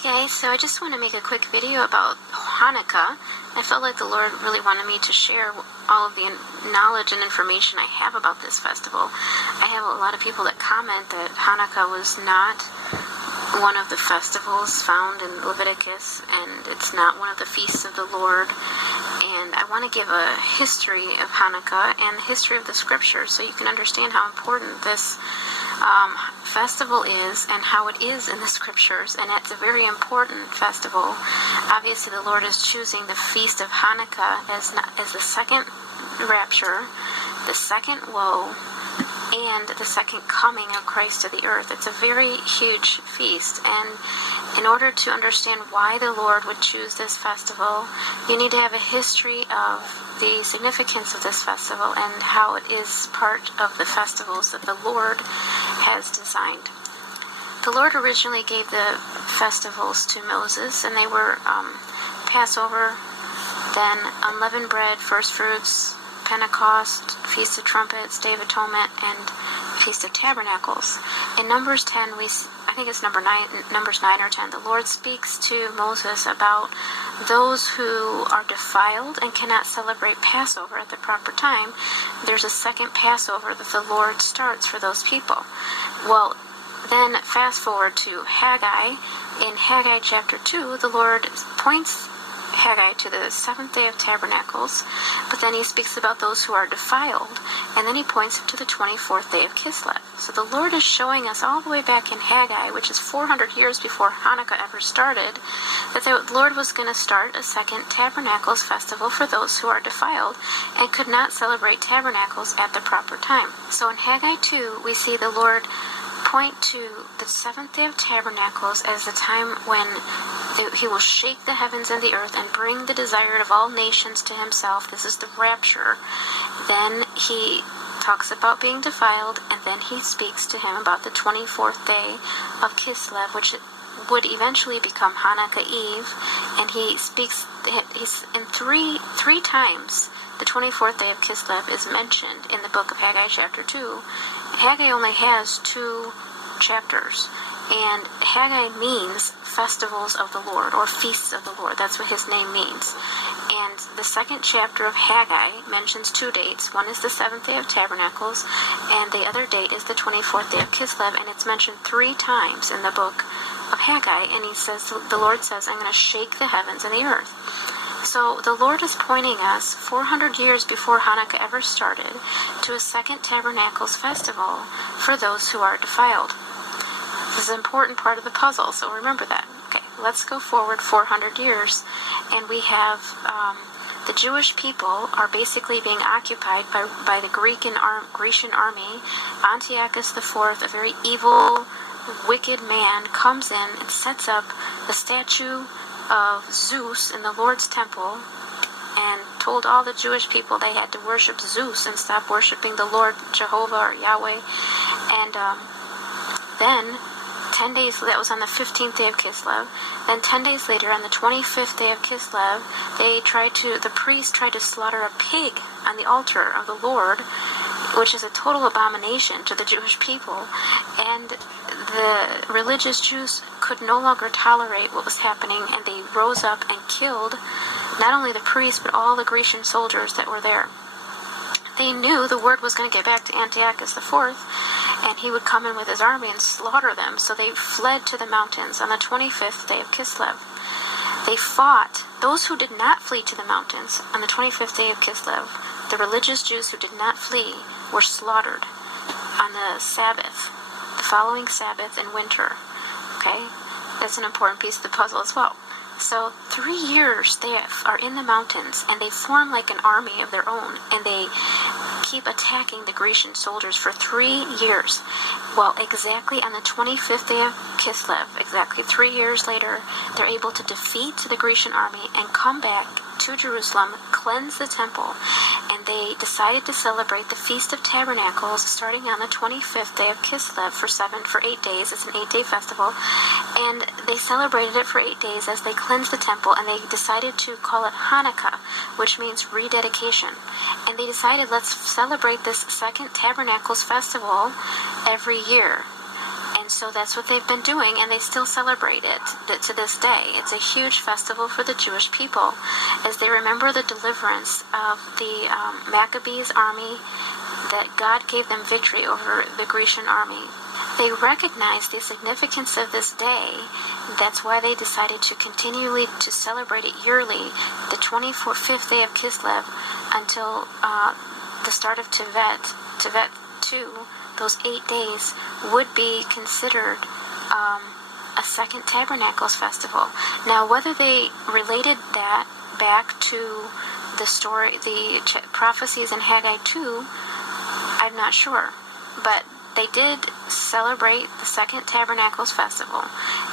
Hi guys, so I just want to make a quick video about Hanukkah. I felt like the Lord really wanted me to share all of the knowledge and information I have about this festival. I have a lot of people that comment that Hanukkah was not one of the festivals found in Leviticus, and it's not one of the feasts of the Lord. And I want to give a history of Hanukkah and the history of the scriptures so you can understand how important this festival is and how it is in the scriptures. And it's a very important festival. Obviously the Lord is choosing the feast of Hanukkah as the second rapture, the second woe, and the second coming of Christ to the earth. It's a very huge feast, and in order to understand why the Lord would choose this festival, you need to have a history of the significance of this festival and how it is part of the festivals that the Lord has designed. The Lord originally gave the festivals to Moses, and they were Passover, then unleavened bread, first fruits, Pentecost, Feast of Trumpets, Day of Atonement, and Feast of Tabernacles. In Numbers 10, I think it's Numbers 9 or 10, the Lord speaks to Moses about those who are defiled and cannot celebrate Passover at the proper time. There's a second Passover that the Lord starts for those people. Well, then fast forward to Haggai. In Haggai chapter 2, the Lord points Haggai to the seventh day of Tabernacles, but then he speaks about those who are defiled, and then he points him to the 24th day of Kislev. So the Lord is showing us all the way back in Haggai, which is 400 years before Hanukkah ever started, that the Lord was going to start a second Tabernacles festival for those who are defiled and could not celebrate Tabernacles at the proper time. So in Haggai 2, we see the Lord point to the seventh day of Tabernacles as the time when he will shake the heavens and the earth and bring the desired of all nations to himself. This is the rapture. Then he talks about being defiled, and then he speaks to him about the 24th day of Kislev, which would eventually become Hanukkah Eve. And he speaks, he's in three times the 24th day of Kislev is mentioned in the book of Haggai chapter 2. Haggai only has 2 chapters, and Haggai means festivals of the Lord, or feasts of the Lord. That's what his name means. And the second chapter of Haggai mentions 2 dates. One is the 7th day of Tabernacles, and the other date is the 24th day of Kislev, and it's mentioned 3 times in the book of Haggai. And he says, the Lord says, I'm going to shake the heavens and the earth. So the Lord is pointing us 400 years before Hanukkah ever started to a second Tabernacles festival for those who are defiled. This is an important part of the puzzle, so remember that. Okay, let's go forward 400 years, and we have the Jewish people are basically being occupied by the Grecian army. Antiochus IV, a very evil, wicked man, comes in and sets up the statue of Zeus in the Lord's temple, and told all the Jewish people they had to worship Zeus and stop worshiping the Lord Jehovah or Yahweh. And then 10 days, that was on the 15th day of Kislev. Then 10 days later, on the 25th day of Kislev, the priest tried to slaughter a pig on the altar of the Lord, which is a total abomination to the Jewish people. And the religious Jews could no longer tolerate what was happening, and they rose up and killed not only the priest, but all the Grecian soldiers that were there. They knew the word was going to get back to Antiochus IV, and he would come in with his army and slaughter them. So they fled to the mountains on the 25th day of Kislev. They fought. Those who did not flee to the mountains on the 25th day of Kislev, the religious Jews who did not flee, were slaughtered on the Sabbath, the following Sabbath in winter. Okay? That's an important piece of the puzzle as well. So 3 years they are in the mountains, and they form like an army of their own, and they keep attacking the Grecian soldiers for 3 years. Well, exactly on the 25th day of Kislev, exactly 3 years later, they're able to defeat the Grecian army and come back to Jerusalem, cleanse the temple, and they decided to celebrate the Feast of Tabernacles starting on the 25th day of Kislev for 8 days. It's an 8-day festival, and they celebrated it for 8 days as they cleansed the temple, and they decided to call it Hanukkah, which means rededication. And they decided, let's celebrate this second Tabernacles festival every year. And And so that's what they've been doing, and they still celebrate it to this day. It's a huge festival for the Jewish people as they remember the deliverance of the Maccabees army, that God gave them victory over the Grecian army. They recognize the significance of this day. That's why they decided to continually to celebrate it yearly, the 25th day of Kislev, until the start of Tevet. Tevet 2, those 8 days, would be considered a second Tabernacles festival. Now, whether they related that back to the story, the prophecies in Haggai 2, I'm not sure. But they did celebrate the second Tabernacles festival,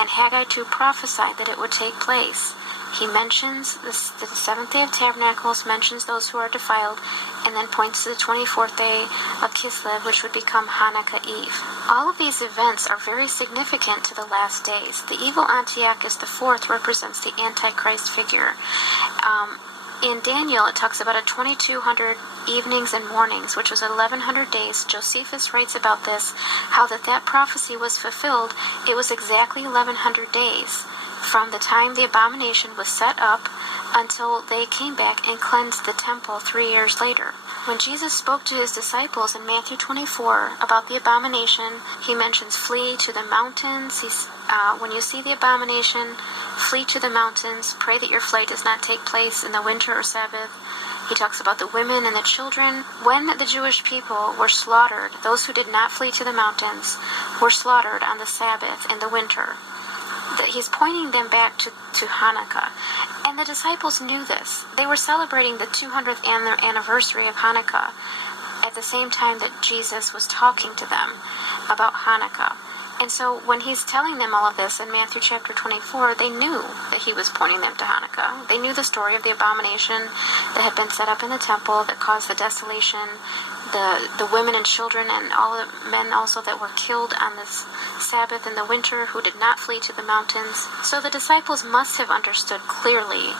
and Haggai 2 prophesied that it would take place. He mentions the seventh day of Tabernacles, mentions those who are defiled, and then points to the 24th day of Kislev, which would become Hanukkah Eve. All of these events are very significant to the last days. The evil Antiochus IV represents the Antichrist figure. In Daniel, it talks about a 2200 evenings and mornings, which was 1100 days. Josephus writes about this, how that prophecy was fulfilled. It was exactly 1100 days from the time the abomination was set up until they came back and cleansed the temple 3 years later. When Jesus spoke to his disciples in Matthew 24 about the abomination, he mentions flee to the mountains. When you see the abomination, flee to the mountains. Pray that your flight does not take place in the winter or Sabbath. He talks about the women and the children. When the Jewish people were slaughtered, those who did not flee to the mountains were slaughtered on the Sabbath in the winter. He's pointing them back to Hanukkah. And the disciples knew this. They were celebrating the 200th anniversary of Hanukkah at the same time that Jesus was talking to them about Hanukkah. And so when he's telling them all of this in Matthew chapter 24, they knew that he was pointing them to Hanukkah. They knew the story of the abomination that had been set up in the temple that caused the desolation, the women and children and all the men also that were killed on this Sabbath in the winter who did not flee to the mountains. So the disciples must have understood clearly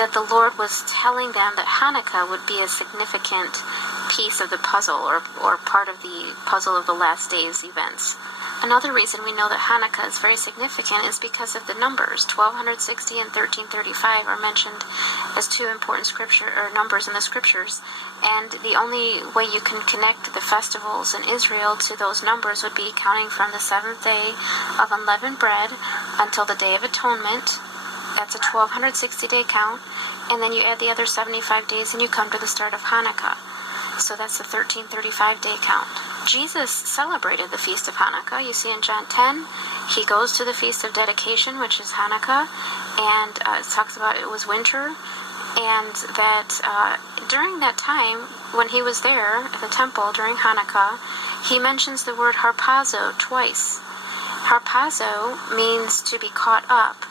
that the Lord was telling them that Hanukkah would be a significant piece of the puzzle or part of the puzzle of the last days events. Another reason we know that Hanukkah is very significant is because of the numbers. 1260 and 1335 are mentioned as two important numbers in the scriptures, and the only way you can connect the festivals in Israel to those numbers would be counting from the 7th day of unleavened bread until the Day of Atonement. That's a 1260-day count, and then you add the other 75 days and you come to the start of Hanukkah. So that's the 1335-day count. Jesus celebrated the Feast of Hanukkah. You see in John 10, he goes to the Feast of Dedication, which is Hanukkah, and it talks about it was winter, and that during that time, when he was there at the temple during Hanukkah, he mentions the word harpazo twice. Harpazo means to be caught up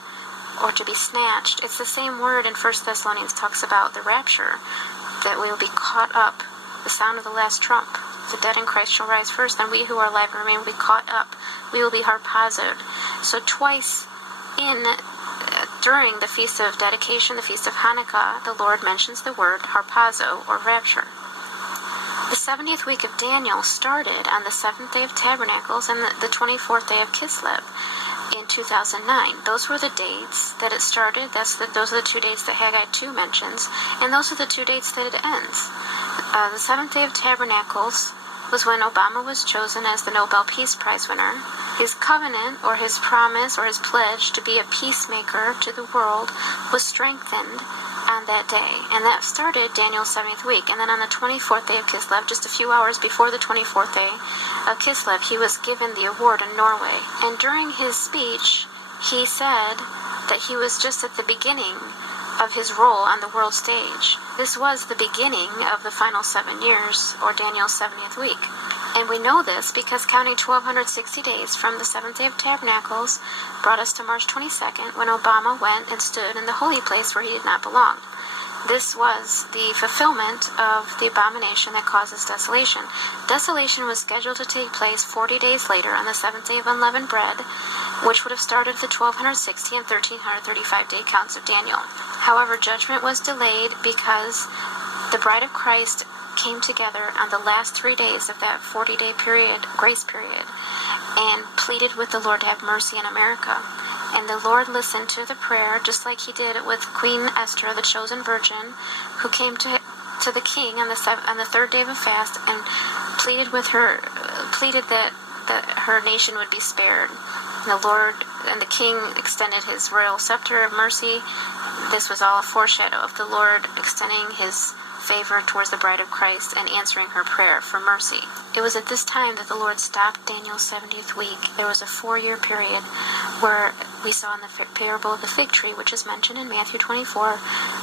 or to be snatched. It's the same word in 1 Thessalonians talks about the rapture, that we will be caught up. The sound of the last trump. The dead in Christ shall rise first, and we who are alive and remain will be caught up. We will be harpazoed. So twice during the Feast of Dedication, the Feast of Hanukkah, the Lord mentions the word harpazo, or rapture. The 70th week of Daniel started on the 7th day of Tabernacles and the 24th day of Kislev in 2009. Those were the dates that it started. Those are the 2 dates that Haggai 2 mentions, and those are the 2 dates that it ends. The 7th day of Tabernacles was when Obama was chosen as the Nobel Peace Prize winner. His covenant, or his promise, or his pledge to be a peacemaker to the world was strengthened on that day. And that started Daniel's 7th week. And then on the 24th day of Kislev, just a few hours before the 24th day of Kislev, he was given the award in Norway. And during his speech, he said that he was just at the beginning of his role on the world stage. This was the beginning of the final 7 years, or Daniel's 70th week. And we know this because counting 1260 days from the 7th day of Tabernacles brought us to March 22nd, when Obama went and stood in the holy place where he did not belong. This was the fulfillment of the abomination that causes desolation. Desolation was scheduled to take place 40 days later on the 7th day of unleavened bread, which would have started the 1260 and 1335 day counts of Daniel. However, judgment was delayed because the bride of Christ came together on the last 3 days of that 40-day period, grace period, and pleaded with the Lord to have mercy in America. And the Lord listened to the prayer, just like he did with Queen Esther, the chosen virgin, who came to the king on the third day of a fast and pleaded that her nation would be spared. And the Lord and the king extended his royal scepter of mercy. This was all a foreshadow of the Lord extending his favor towards the bride of Christ and answering her prayer for mercy. It was at this time that the Lord stopped Daniel's 70th week. There was a 4-year period where we saw in the parable of the fig tree, which is mentioned in Matthew 24,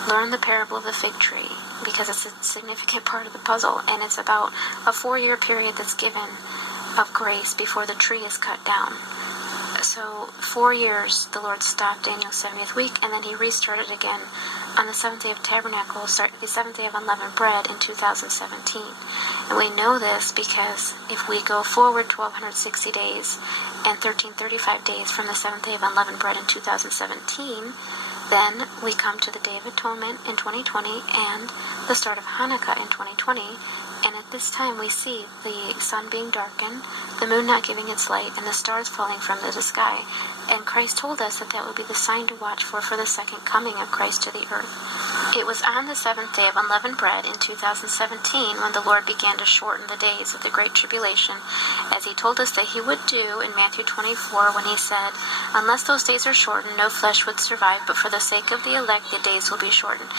learn the parable of the fig tree, because it's a significant part of the puzzle, and it's about a 4-year period that's given of grace before the tree is cut down. So 4 years the Lord stopped Daniel's 70th week, and then he restarted again on the 7th day of Tabernacles, the 7th day of unleavened bread in 2017. And we know this because if we go forward 1260 days and 1335 days from the 7th day of unleavened bread in 2017, then we come to the Day of Atonement in 2020 and the start of Hanukkah in 2020. And at this time we see the sun being darkened, the moon not giving its light, and the stars falling from the sky. And Christ told us that would be the sign to watch for the second coming of Christ to the earth. It was on the 7th day of unleavened bread in 2017 when the Lord began to shorten the days of the Great Tribulation, as he told us that he would do in Matthew 24 when he said, "Unless those days are shortened, no flesh would survive, but for the sake of the elect the days will be shortened."